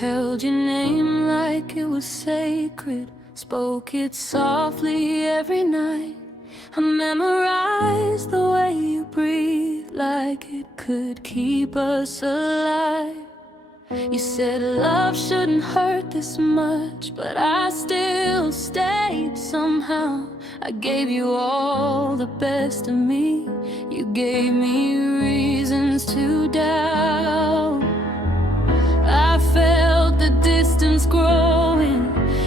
held your name like it was sacred, spoke it softly every night. I memorized the way you breathe, like it could keep us alive. You said love shouldn't hurt this much, but I still stayed somehow. I gave you all the best of me. You gave me reasons to doubt. I felt the distance growing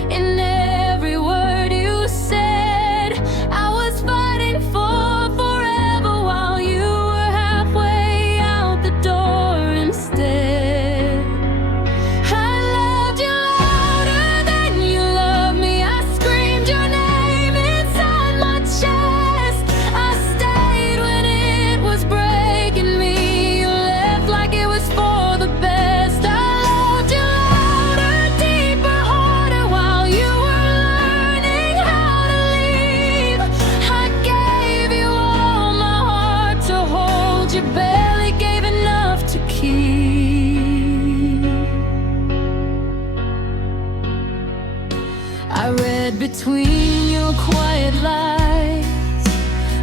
in every word you said. I was fighting for forever while you were halfway out the door instead. I loved you louder than you loved me. I screamed your name inside my chest. I stayed when it was breaking me. You left like it was for the best. I read between your quiet lies,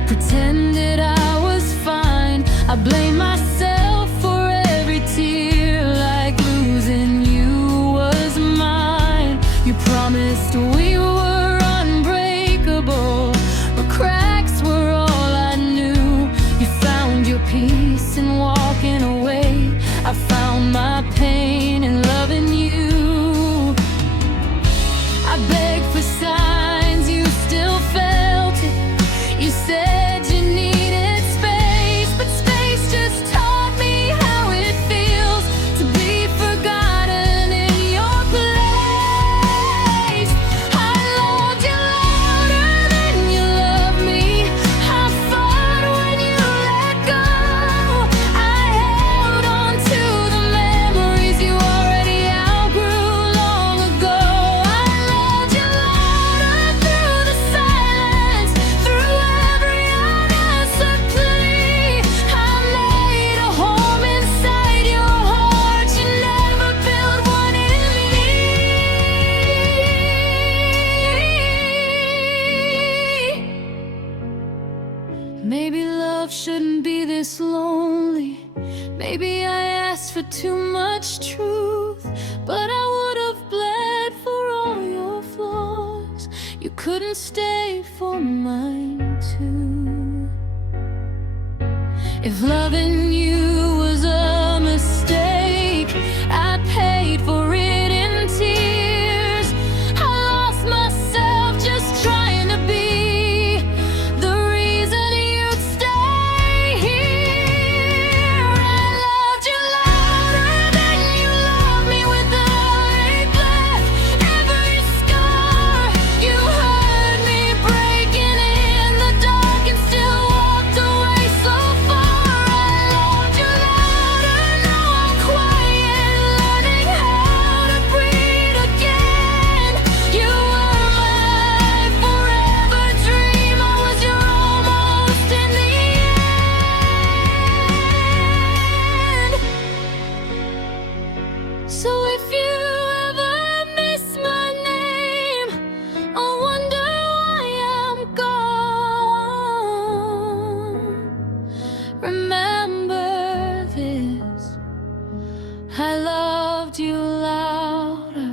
pretended I was fine. I blame myself for every tear, like losing you was mine. You promised we were unbreakable, but cracks were all I knew. You found your peace in walking away. I found my pain in loving you. I begged for signs, you still felt it. You said you needed space, but space just taught me how it feels to be forgotten in your place. I loved you louder than you loved me. I fought when you let go. I held on to the memories you already outgrew long ago. Maybe love shouldn't be this lonely. Maybe I asked for too much truth, but I would have bled for all your flaws. You couldn't stay for mine too. If loving you was a mistake, I paid for it in tears. I lost myself just trying to be the reason you'd stay here. I loved you louder than you loved me, with the ache left, every scar. You heard me breaking in the dark and still walked away so far. I loved you louder, now I'm quiet, learning how to breathe again. You were my forever dream. I was your almost in the end. So if you ever miss my name, I wonder why I'm gone. Remember this, I loved you louder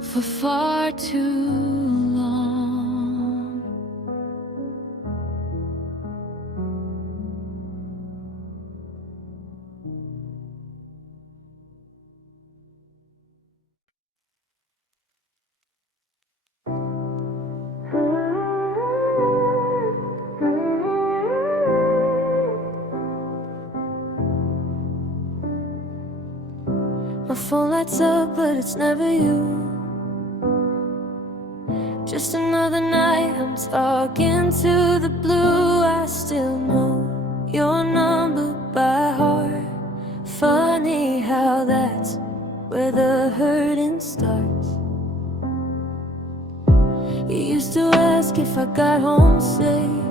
for far too long. My phone lights up, but it's never you. Just another night, I'm talking to the blue. I still know your number by heart. Funny how that's where the hurting starts. You used to ask if I got home safe.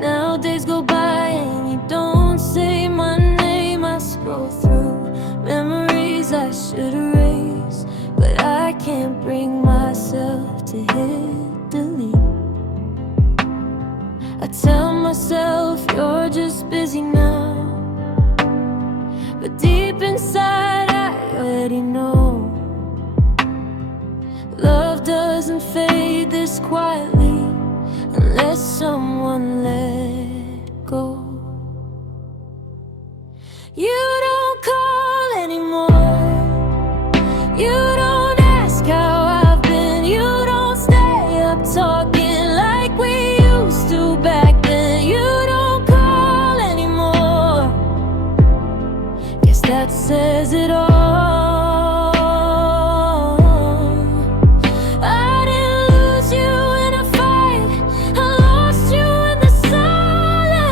Now days go by and you don't say my name. should erase, but I can't bring myself to hit delete. I tell myself you're just busy now, but deep inside I already know love doesn't fade this quietly unless someone let go. You don't call anymore, you don't ask how I've been, you don't stay up talking like we used to back then. You don't call anymore, guess that says it all. I didn't lose you in a fight, I lost you in the silence.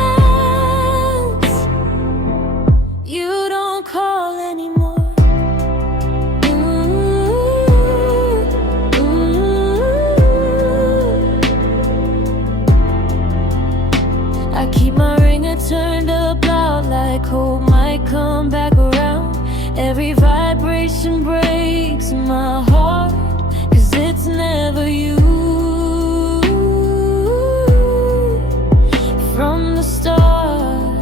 You don't call anymore. I keep my ringer turned up loud, like hope might come back around. Every vibration breaks my heart, 'cause it's never you. From the start,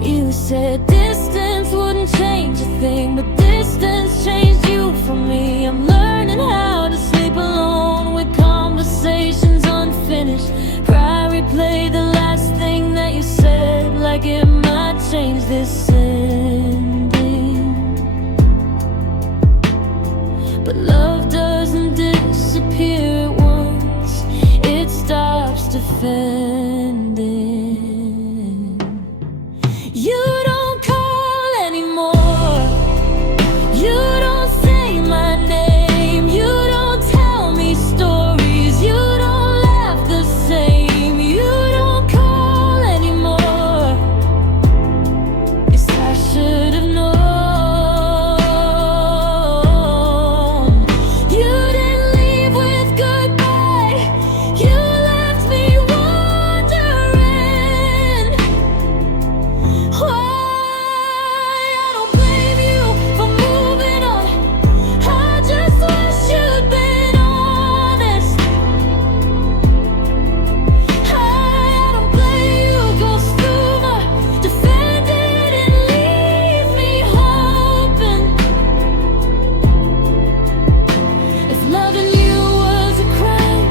you said distance wouldn't change a thing, but distance changed you from me. I'm learning how to sleep alone with conversations unfinished. Pride replay the last thing that you said, like it might change this ending. But love doesn't disappear at once, it stops defending. You don't call anymore, you don't say my name, you don't tell me stories, you don't laugh the same. You don't call anymore, guess I should have known. You didn't leave with goodbye, you left me wondering why. I don't blame you for moving on, I just wish you'd been honest. I don't blame you, go sooner, defend it and leave me hoping. If loving you was a crime,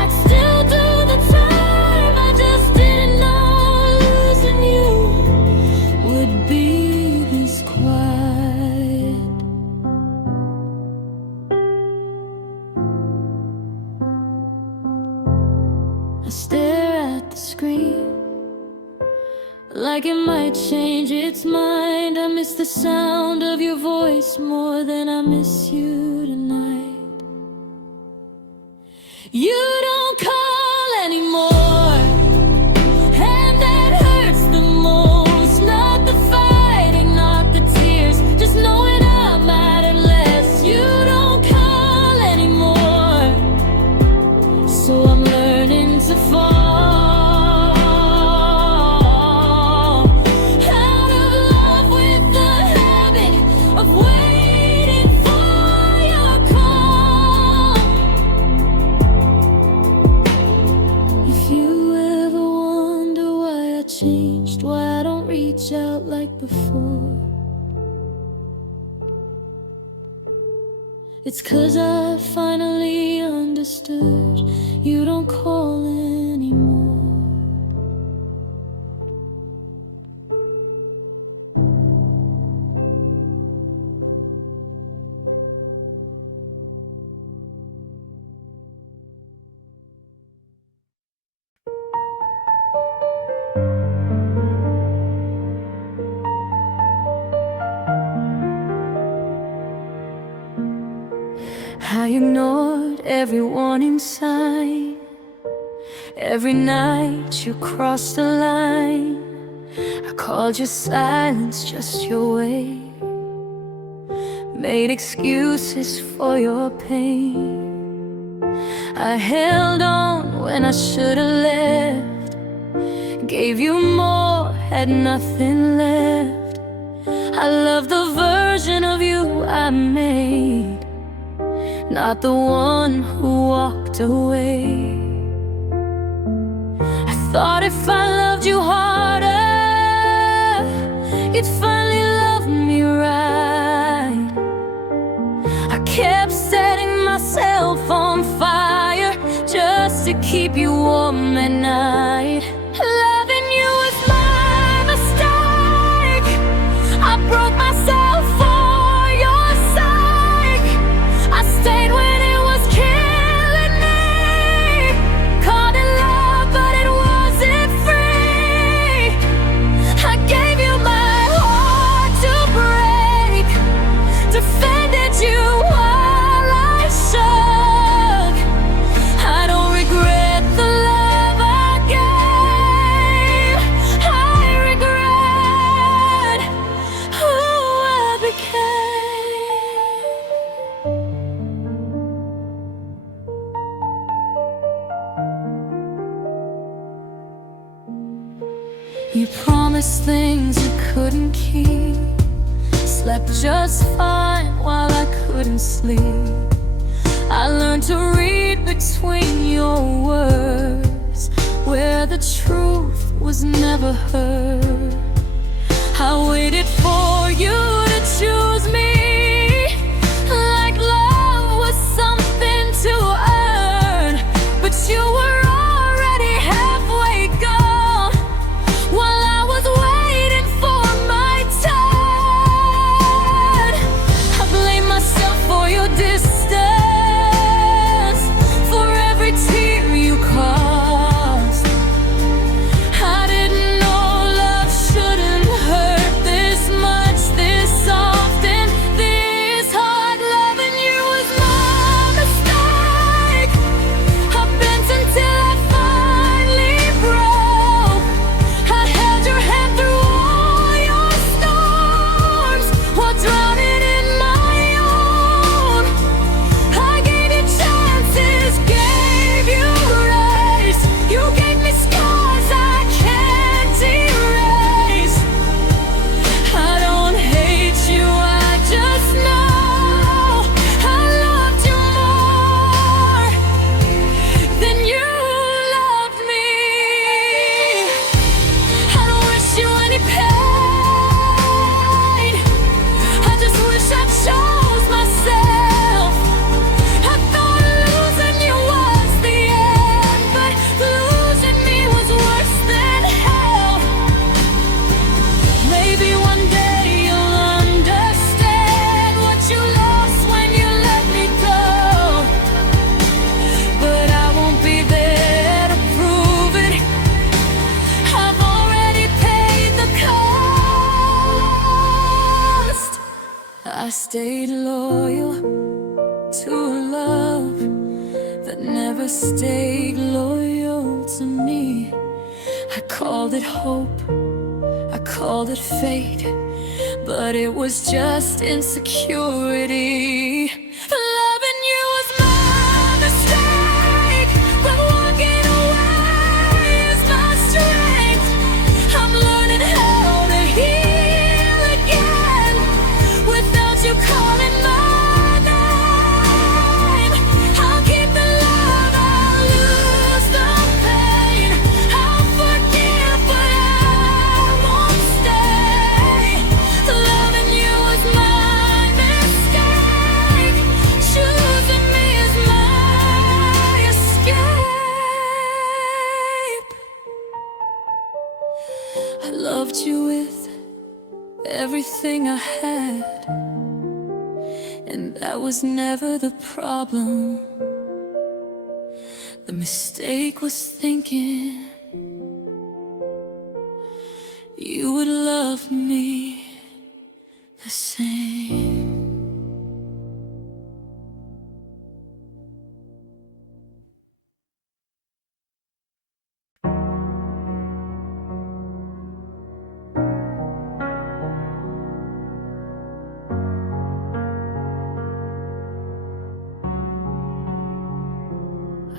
I'd still do the time. I just didn't know losing you would be this quiet. I stare at the screen, like it might change its mind. I miss the sound of your voice more than I miss you tonight. You don't call anymore, and that hurts the most. Not the fighting, not the tears, just knowing I matter less. You don't call anymore, so I'm learning to fall out of love with the habit of waiting for your call. If you ever wonder why I changed, why I don't reach out like before, it's 'cause I finally understood you don't call anymore. I ignored every warning sign, every night you crossed the line. I called your silence just your way, made excuses for your pain. I held on when I should've left, gave you more, had nothing left. I love the version of you I made, not the one who walked away. I thought if I loved you harder, you'd finally love me right. I kept setting myself on fire just to keep you warm at night. Loving you was my mistake. I broke myself for your sake. I stayed when it was killing me. Called it love, but it wasn't free. I gave you my heart to break, defended you while I shook. I don't regret the love I gave. I regret who I became. You promised things you couldn't keep, slept just fine while I couldn't sleep. I learned to read between your words, where the truth was never heard. I waited for you to choose me, like love was something to earn. But you were already halfway gone while I was waiting for my turn. I blame myself for your distance, for every tear you caused. I didn't know love shouldn't hurt this much, this often, this hard. Loving you was my mistake. I bent until I finally broke. I held your hand through all your storms while drowning in my own. I gave you chances, gave you grace. You gave me scars I can't erase. I don't hate you, I just know I loved you more than you loved me. I don't wish you any pain, I just wish I chose myself. I thought losing you was the end, but losing me was worse than hell. Maybe one day you'll understand what you lost when you let me go, but I won't be there to prove it. I've already paid the cost. I stayed loyal to a love that never stayed loyal to me. I called it hope, I called it fate, but it was just insecurity. Loving you was my mistake, but walking away is my strength. I'm learning how to heal again without you calling my name. I'll keep the love, I'll lose the pain. I'll forgive, but I won't stay. Loving you was my mistake. Choosing me is my escape. I loved you with everything I had, and that was never the problem. The mistake was thinking you would love me the same.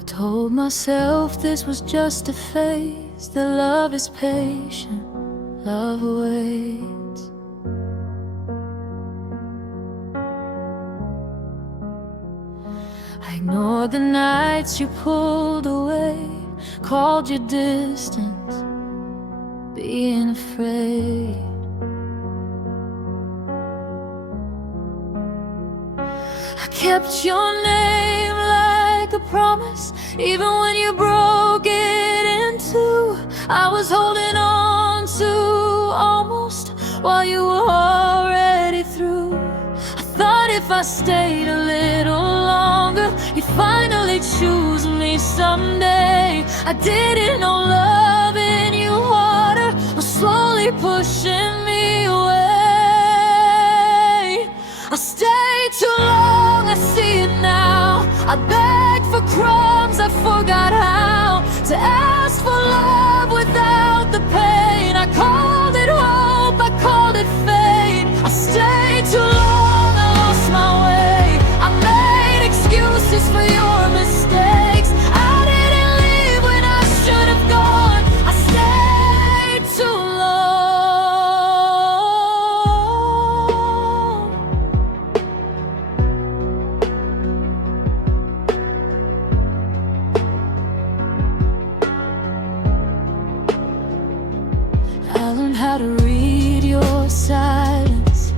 Told myself this was just a phase, that love is patient, love waits. For the nights you pulled away, called your distance, being afraid. I kept your name like a promise, even when you broke it in two. I was holding on to almost while you were already through. I thought if I stayed a little longer, you'd finally choose me someday. I didn't know love in you harder was slowly pushing me away. I stayed too long, I see it now. I begged for crumbs, I forgot how to ask for love without the pain. I called it hope, I called it fate. I stayed too long, I lost my way. I made excuses for your mistakes. I didn't leave when I should have gone. I stayed too long. I learned how to read your silence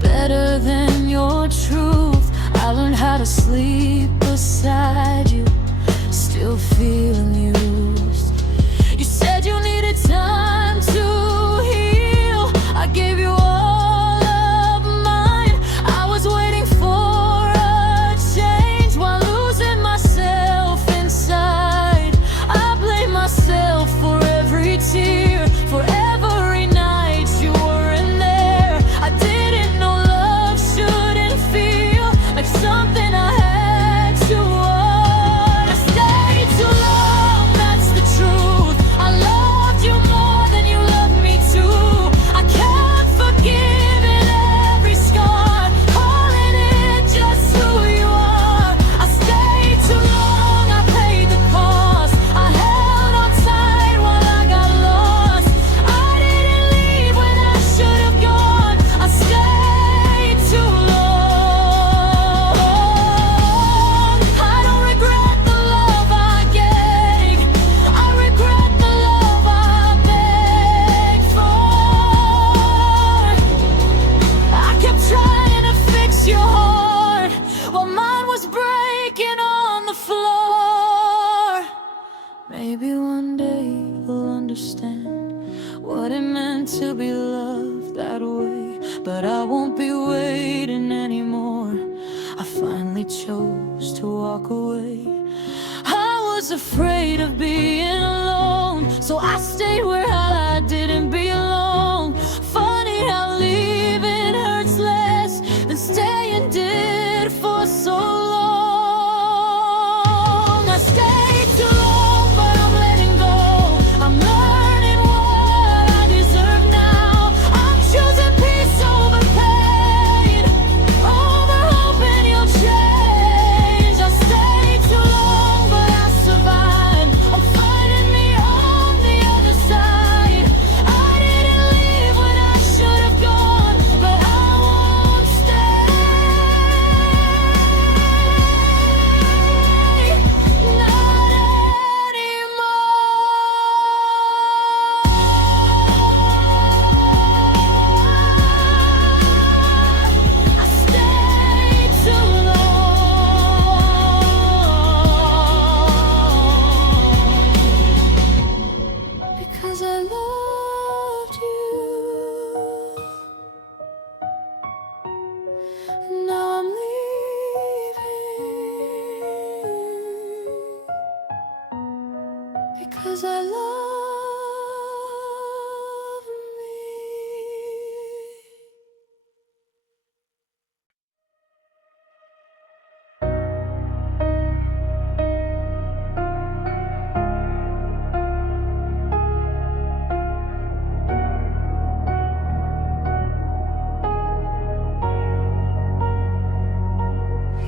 better than your truth. I learned how to sleep beside you, still feeling used. You said you needed time to heal. I gave you all of mine. I was waiting for a change while losing myself inside. I blame myself for every tear, for every night you weren't there. I didn't know love shouldn't feel like something I had to want. I stayed too long, that's the truth. I loved you more than you loved me too. I kept forgiving every scar, calling it just who you are. I stayed too long, I paid the cost. I held on tight while I got lost. I didn't leave when I should have gone. I stayed too long. I don't regret the love I gave. I regret the love I begged for. I kept trying to fix your heart while mine was breaking on the floor. Maybe one day you'll understand what it meant to be loved that way. But I won't be waiting anymore. I finally chose to walk away. I was afraid of being alone, so I stayed where I didn't belong. Funny how leaving hurts less than staying did for so long. I stayed too long, but I'm letting go. I'm learning what I deserve now. I'm choosing peace over pain, over hoping you'll change. I stayed too long, but I survived. I'm finding me on the other side. I didn't leave when I should have gone, but I won't stay. Because I loved you. Now I'm leaving. Because I love me.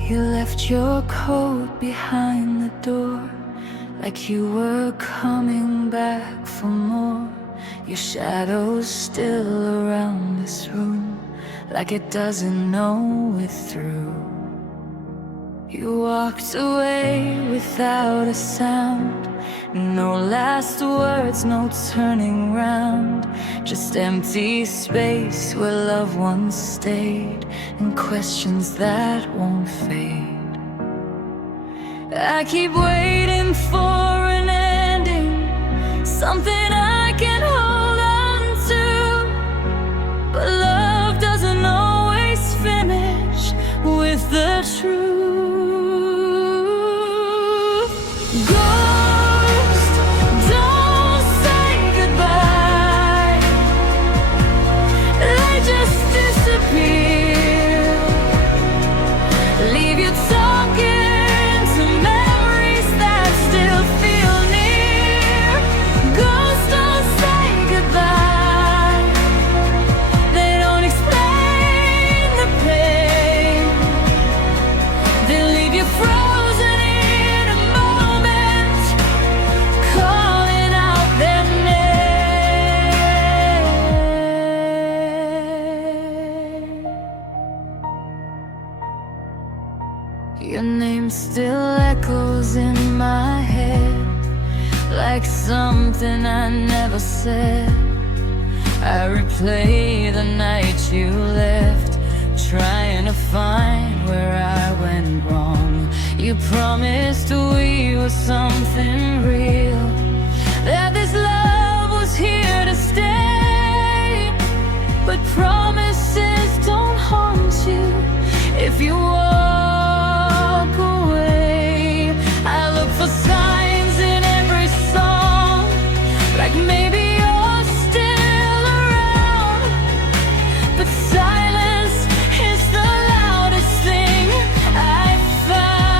You left your coat behind the door, like you were coming back for more. Your shadow's still around this room, like it doesn't know we're through. You walked away without a sound. No last words, no turning round. Just empty space where loved ones stayed, and questions that won't fade. I keep waiting for an ending, something I can hold on to. But love doesn't always finish with the truth. Ghost, don't say goodbye. They just disappear. Leave you talking to memories that still feel near. Ghosts don't say goodbye. They don't explain the pain. They leave you frozen in a moment, calling out their name. Your name still echoes in my head, like something I never said. I replay the night you left, trying to find where I went wrong. You promised we were something real, that this love was here to stay. But promises don't haunt you if you walk away. I look for signs in every song, like maybe you're still around. But silence is the loudest thing I found.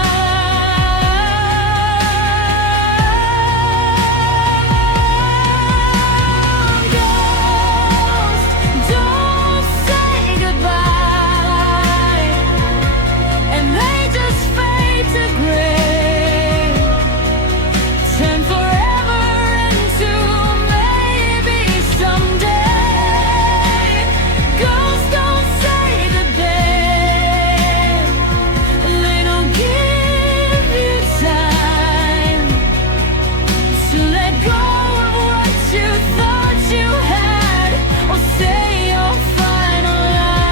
Ghosts, don't say goodbye, and they just fade to gray. Turn forever into maybe someday. Ghosts don't say the day. They don't give you time to let go of what you thought you had, or say your final line.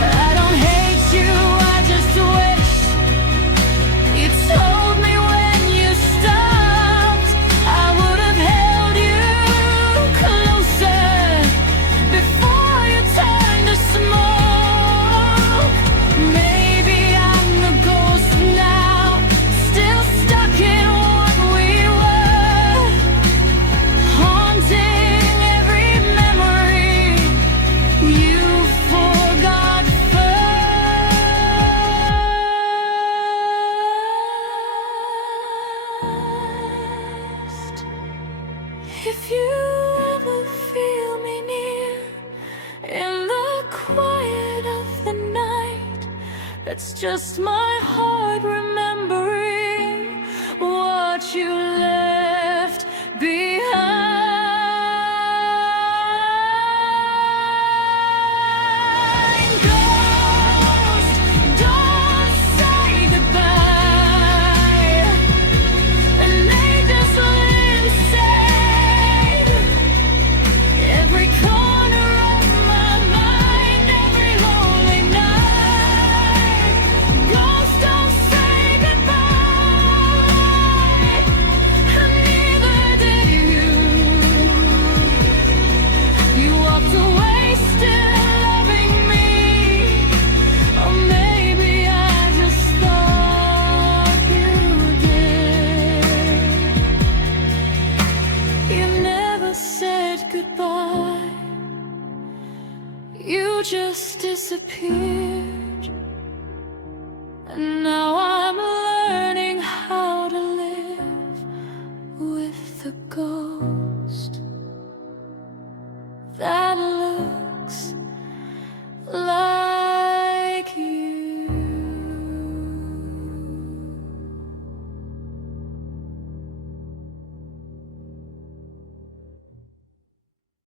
I don't hate you, I just wish you told me when you stopped. I would have held you closer before you turned to smoke. Maybe I'm the ghost now, still stuck in what we were, haunting every memory you forgot first. If you ever feel me near in the quiet of the night, that's just my heart remembering what you left behind. Ghost, don't say goodbye, and they just live inside every corner of my mind, every lonely night. Ghosts don't say goodbye, and neither did you. You walked away still loving me, or maybe I just thought you did. You never said goodbye, you just disappeared. And now I'm learning how to live with the ghost that